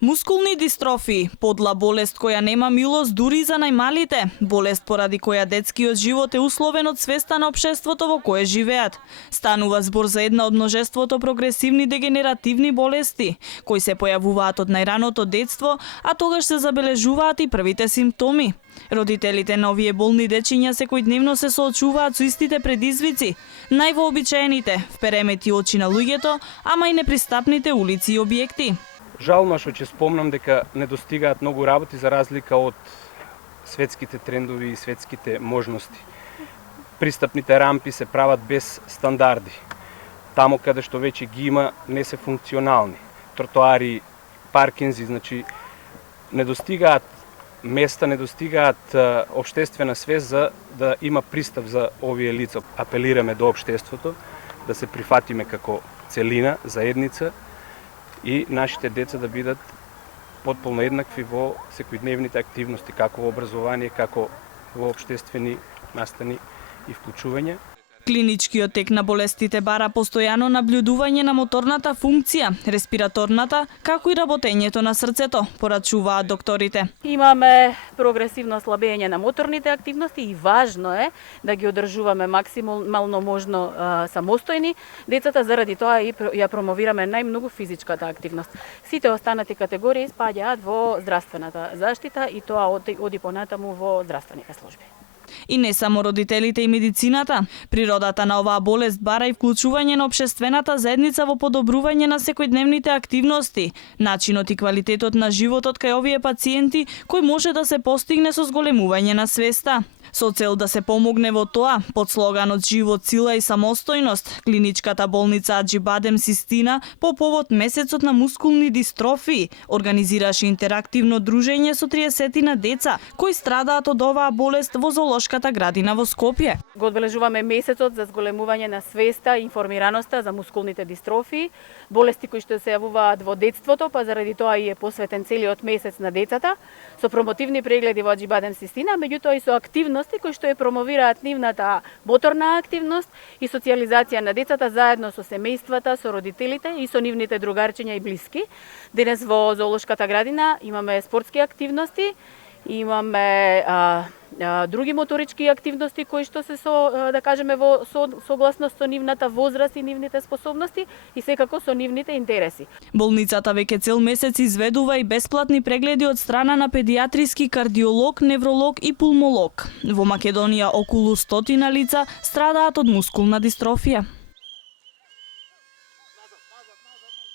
Мускулни дистрофии, подла болест која нема милост дури за најмалите, болест поради која детскиот живот е условен од свеста на општеството во кое живеат. Станува збор за една од множеството прогресивни дегенеративни болести, кои се појавуваат од најраното детство, а тогаш се забележуваат и првите симптоми. Родителите на овие болни дечиња секојдневно се соочуваат со истите предизвици, највообичаените, вперемети очи на луѓето, ама и непристапните улици и објекти. Жално што ќе спомнам дека не достигаат многу работи за разлика од светските трендови и светските можности. Пристапните рампи се прават без стандарди. Таму каде што веќе ги има не се функционални. Тротоари, паркинзи, значи не достигаат места, не достигаат општествена свест за да има пристап за овие лица. Апелираме до општеството да се прифатиме како целина, заедница, и нашите деца да бидат потполно еднакви во секојдневните активности, како во образование, како во општествени настани и вклучување. Клиничкиот тек на болестите бара постојано наблюдување на моторната функција, респираторната, како и работењето на срцето, порачуваат докторите. Имаме прогресивно слабење на моторните активности и важно е да ги одржуваме максимално можно самостојни децата, заради тоа и ја промовираме најмногу физичката активност. Сите останати категории спаѓаат во здравствената заштита и тоа оди понатаму во здравствените служби. И не само родителите и медицината. Природата на оваа болест бара и вклучување на општествената заедница во подобрување на секојдневните активности, начинот и квалитетот на животот кај овие пациенти, кој може да се постигне со зголемување на свеста. Со цел да се помогне во тоа, под слоганот Живот, сила и самостојност, клиничката болница Аџибадем Систина по повод месецот на мускулни дистрофии организираше интерактивно дружење со 30 на деца кои страдаат од оваа болест во зоолошката градина во Скопје. Го одбележуваме месецот за зголемување на свеста и информираноста за мускулните дистрофии, болести кои што се јавуваат во детството, па заради тоа и е посветен целиот месец на децата, со промотивни прегледи во Аџибадем Систина, меѓутоа и со активности кои што ја промовираат нивната моторна активност и социјализација на децата заедно со семејствата, со родителите и со нивните другарчиња и блиски. Денес во зоолошката градина имаме спортски активности, имаме други моторички активности кои што се да кажеме во согласност со нивната возраст и нивните способности и секако со нивните интереси. Болницата веќе цел месец изведува и бесплатни прегледи од страна на педиатриски кардиолог, невролог и пулмолог. Во Македонија околу 100 лица страдаат од мускулна дистрофија.